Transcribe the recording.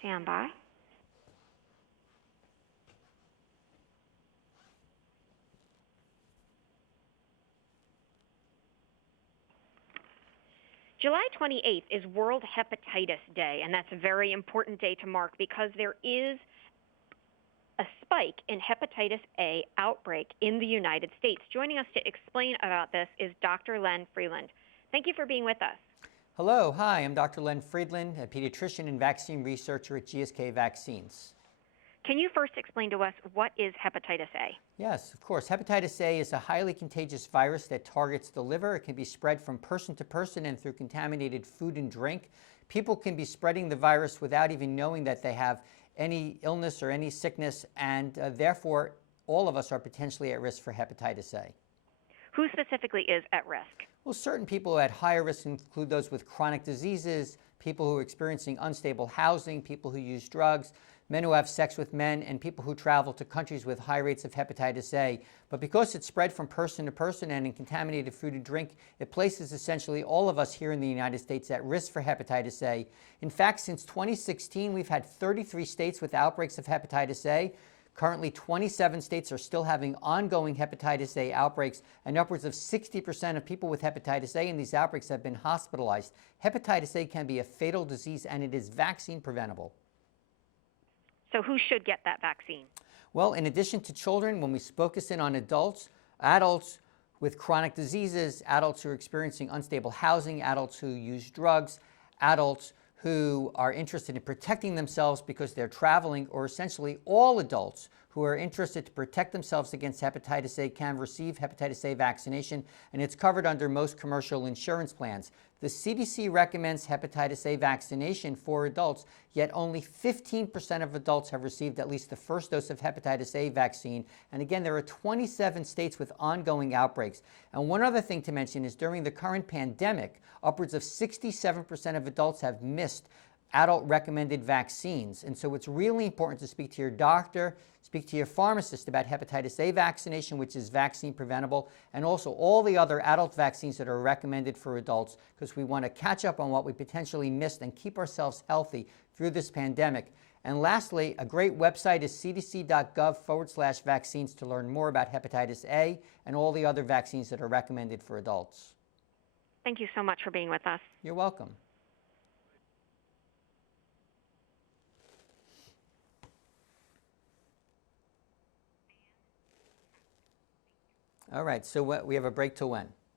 Stand by. July 28th is World Hepatitis Day, and that's a very important day to mark because there is a spike in hepatitis A outbreak in the United States. Joining us to explain about this is Dr. Len Freeland. Thank you for being with us. Hello, hi, I'm Dr. Len Freeland, a pediatrician and vaccine researcher at GSK Vaccines. Can you first explain to us what is hepatitis A? Yes, of course. Hepatitis A is a highly contagious virus that targets the liver. It can be spread from person to person and through contaminated food and drink. People can be spreading the virus without even knowing that they have any illness or any sickness, and therefore all of us are potentially at risk for hepatitis A. Who specifically is at risk? Well, certain people at higher risk include those with chronic diseases, people who are experiencing unstable housing, people who use drugs, men who have sex with men, and people who travel to countries with high rates of hepatitis A. But because it's spread from person to person and in contaminated food and drink, it places essentially all of us here in the United States at risk for hepatitis A. In fact, since 2016, we've had 33 states with outbreaks of hepatitis A. Currently, 27 states are still having ongoing hepatitis A outbreaks, and upwards of 60% of people with hepatitis A in these outbreaks have been hospitalized. Hepatitis A can be a fatal disease, and it is vaccine preventable. So who should get that vaccine? Well, in addition to children, when we focus in on adults with chronic diseases, adults who are experiencing unstable housing, adults who use drugs, adults who are interested in protecting themselves because they're traveling, or essentially all adults who are interested to protect themselves against hepatitis A can receive hepatitis A vaccination, and it's covered under most commercial insurance plans. The CDC recommends hepatitis A vaccination for adults, yet only 15% of adults have received at least the first dose of hepatitis A vaccine. And again, there are 27 states with ongoing outbreaks. And one other thing to mention is during the current pandemic, upwards of 67% of adults have missed adult recommended vaccines. And so it's really important to speak to your doctor, speak to your pharmacist about hepatitis A vaccination, which is vaccine preventable, and also all the other adult vaccines that are recommended for adults, because we want to catch up on what we potentially missed and keep ourselves healthy through this pandemic. And lastly, a great website is cdc.gov/vaccines to learn more about hepatitis A and all the other vaccines that are recommended for adults. Thank you so much for being with us. You're welcome. All right, so we have a break till when?